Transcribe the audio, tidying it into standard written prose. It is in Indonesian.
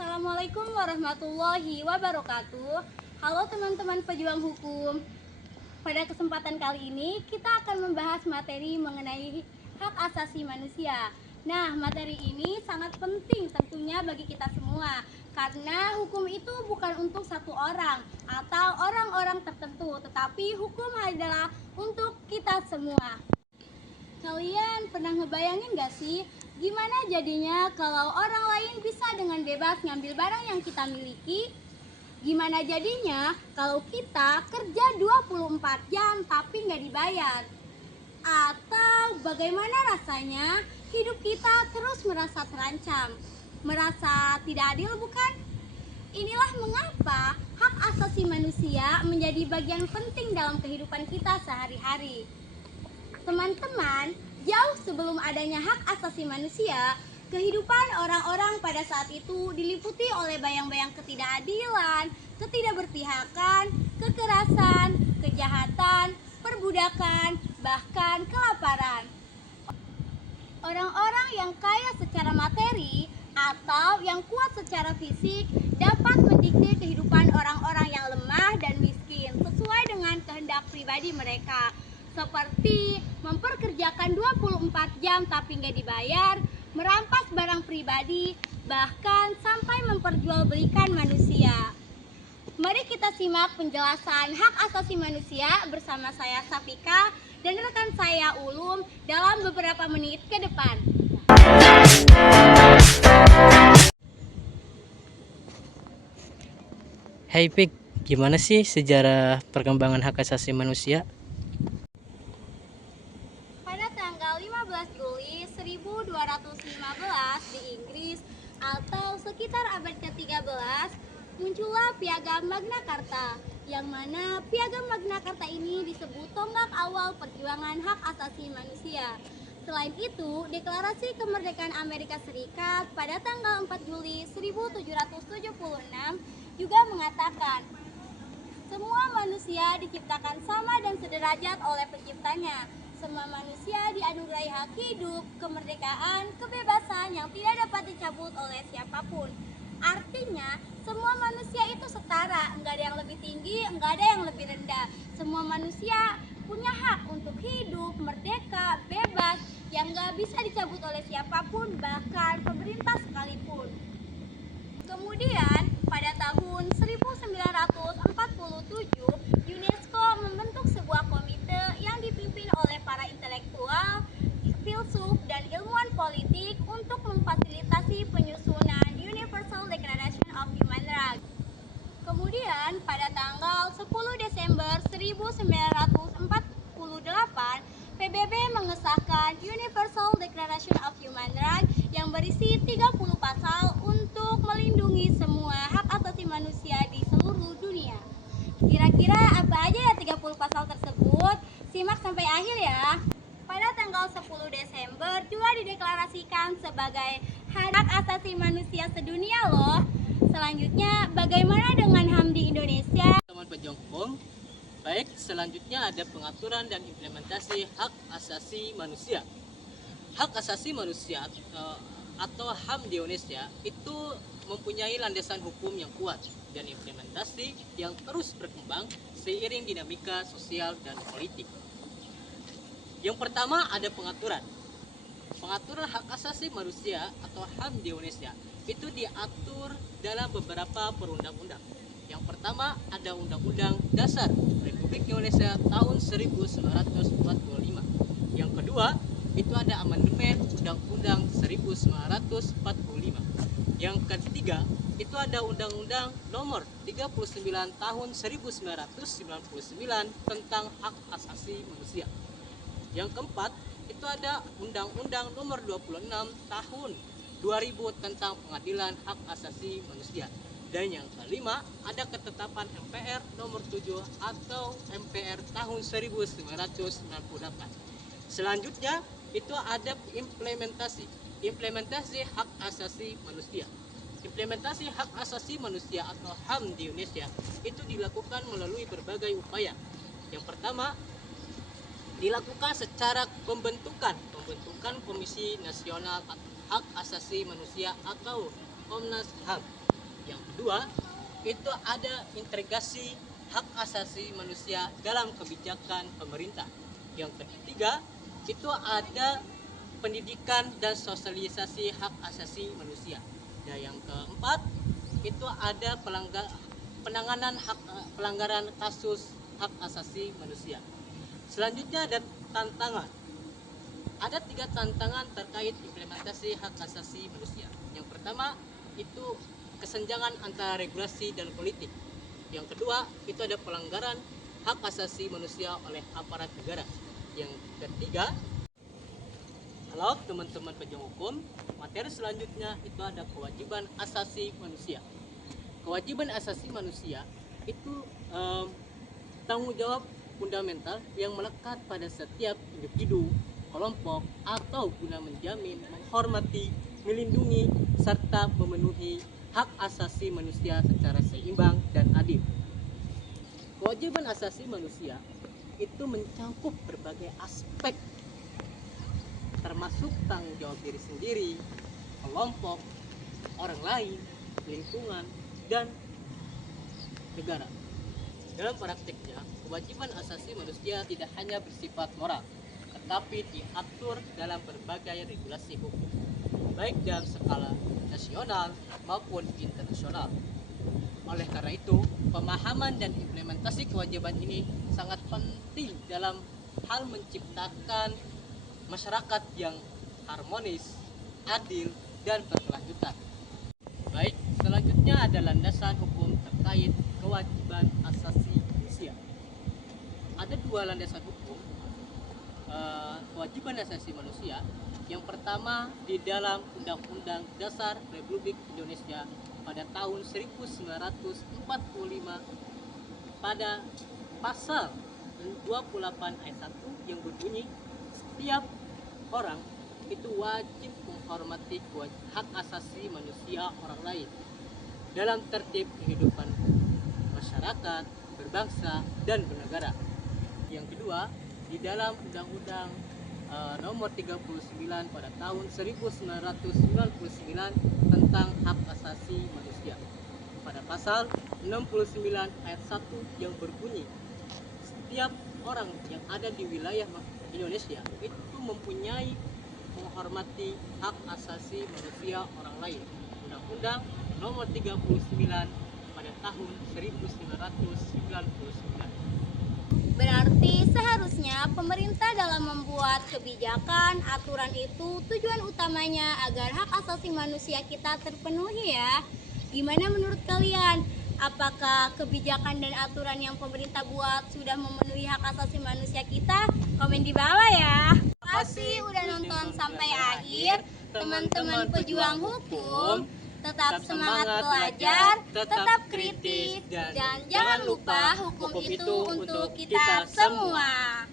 Assalamualaikum warahmatullahi wabarakatuh. Halo teman-teman pejuang hukum. Pada kesempatan kali ini kita akan membahas materi mengenai hak asasi manusia. Nah, materi ini sangat penting tentunya bagi kita semua, karena hukum itu bukan untuk satu orang atau orang-orang tertentu, tetapi hukum adalah untuk kita semua. Kalian pernah ngebayangin gak sih gimana jadinya kalau orang lain bisa dengan bebas ngambil barang yang kita miliki? Gimana jadinya kalau kita kerja 24 jam tapi nggak dibayar? Atau bagaimana rasanya hidup kita terus merasa terancam? Merasa tidak adil bukan? Inilah mengapa hak asasi manusia menjadi bagian penting dalam kehidupan kita sehari-hari. Teman-teman, jauh sebelum adanya hak asasi manusia, kehidupan orang-orang pada saat itu diliputi oleh bayang-bayang ketidakadilan, ketidakberpihakan, kekerasan, kejahatan, perbudakan, bahkan kelaparan. Orang-orang yang kaya secara materi atau yang kuat secara fisik dapat mendikte kehidupan orang-orang yang lemah dan miskin sesuai dengan kehendak pribadi mereka, seperti memperkerjakan 24 jam tapi nggak dibayar, merampas barang pribadi, bahkan sampai memperjualbelikan manusia. Mari kita simak penjelasan hak asasi manusia bersama saya Safika dan rekan saya Ulum dalam beberapa menit ke depan. Hai Pik, gimana sih sejarah perkembangan hak asasi manusia? Pada tanggal 15 Juli 1215 di Inggris atau sekitar abad ke-13, muncullah Piagam Magna Carta, yang mana Piagam Magna Carta ini disebut tonggak awal perjuangan hak asasi manusia. Selain itu, Deklarasi Kemerdekaan Amerika Serikat pada tanggal 4 Juli 1776 juga mengatakan, semua manusia diciptakan sama dan sederajat oleh penciptanya. Semua manusia dianugerahi hak hidup, kemerdekaan, kebebasan yang tidak dapat dicabut oleh siapapun. Artinya, semua manusia itu setara, enggak ada yang lebih tinggi, enggak ada yang lebih rendah. Semua manusia punya hak untuk hidup, merdeka, bebas, yang enggak bisa dicabut oleh siapapun, bahkan pemerintah sekalipun. Kemudian, pada tahun 1947, UNESCO membentuk sebuah komite yang dipimpin oleh para intelektual, filsuf, dan ilmuwan politik untuk memfasilitasi penyusunan Universal Declaration of Human Rights. Kemudian, pada tanggal 10 Desember 1948, PBB mengesahkan Universal Declaration of Human Rights yang berisi 30 pasal untuk melindungi semua hak asasi manusia di seluruh dunia. Kira-kira apa aja ya 30 pasal tersebut? Simak sampai akhir ya. Pada tanggal 10 Desember juga dideklarasikan sebagai hak asasi manusia sedunia loh. Selanjutnya, bagaimana dengan HAM di Indonesia? Teman pejuang hukum, baik, selanjutnya ada pengaturan dan implementasi hak asasi manusia. Hak asasi manusia atau HAM di Indonesia itu mempunyai landasan hukum yang kuat dan implementasi yang terus berkembang seiring dinamika sosial dan politik. Yang pertama ada pengaturan. Pengaturan hak asasi manusia atau HAM di Indonesia itu diatur dalam beberapa perundang-undang. Yang pertama ada Undang-Undang Dasar Republik Indonesia tahun 1945. Yang kedua itu ada amandemen Undang-Undang 1945. Yang ketiga itu ada Undang-Undang Nomor 39 tahun 1999 tentang hak asasi manusia. Yang keempat itu ada Undang-Undang Nomor 26 tahun 2000 tentang pengadilan hak asasi manusia. Dan yang kelima ada ketetapan MPR Nomor 7 atau MPR tahun 1998. Selanjutnya itu ada implementasi hak asasi manusia. Implementasi hak asasi manusia atau HAM di Indonesia itu dilakukan melalui berbagai upaya. Yang pertama dilakukan secara pembentukan Komisi Nasional Hak Asasi Manusia atau Komnas HAM. Yang kedua, itu ada integrasi hak asasi manusia dalam kebijakan pemerintah. Yang ketiga, itu ada pendidikan dan sosialisasi hak asasi manusia. Dan yang keempat, itu ada penanganan pelanggaran kasus hak asasi manusia. Selanjutnya ada tantangan. Ada 3 tantangan terkait implementasi hak asasi manusia. Yang pertama itu kesenjangan antara regulasi dan politik. Yang kedua itu ada pelanggaran hak asasi manusia oleh aparat negara. Yang ketiga, halo teman-teman pejuang hukum, materi selanjutnya itu ada kewajiban asasi manusia. Kewajiban asasi manusia itu tanggung jawab fundamental yang melekat pada setiap individu, kelompok, atau guna menjamin, menghormati, melindungi, serta memenuhi hak asasi manusia secara seimbang dan adil. Kewajiban asasi manusia itu mencakup berbagai aspek, termasuk tanggung jawab diri sendiri, kelompok, orang lain, lingkungan, dan negara. Dalam praktiknya, kewajiban asasi manusia tidak hanya bersifat moral, tetapi diatur dalam berbagai regulasi hukum, baik dalam skala nasional maupun internasional. Oleh karena itu, pemahaman dan implementasi kewajiban ini sangat penting dalam hal menciptakan masyarakat yang harmonis, adil, dan berkelanjutan. Baik, selanjutnya ada landasan hukum terkait kewajiban asasi manusia. Ada 2 landasan hukum kewajiban asasi manusia. Yang pertama di dalam Undang-Undang Dasar Republik Indonesia pada tahun 1945 pada pasal 28 ayat 1 yang berbunyi setiap orang itu wajib menghormati hak asasi manusia orang lain dalam tertib kehidupan masyarakat, berbangsa, dan bernegara. Yang kedua, di dalam Undang-Undang nomor 39 pada tahun 1999 tentang hak asasi manusia. Pada pasal 69 ayat 1 yang berbunyi, setiap orang yang ada di wilayah Indonesia itu mempunyai menghormati hak asasi manusia orang lain. Undang-Undang nomor 39 pada tahun 1999. Berarti seharusnya pemerintah dalam membuat kebijakan, aturan itu tujuan utamanya agar hak asasi manusia kita terpenuhi ya. Gimana menurut kalian? Apakah kebijakan dan aturan yang pemerintah buat sudah memenuhi hak asasi manusia kita? Komen di bawah ya. Terima kasih udah nonton sampai akhir. Teman-teman pejuang hukum, tetap semangat belajar, tetap kritis, dan jangan lupa hukum itu untuk kita semua.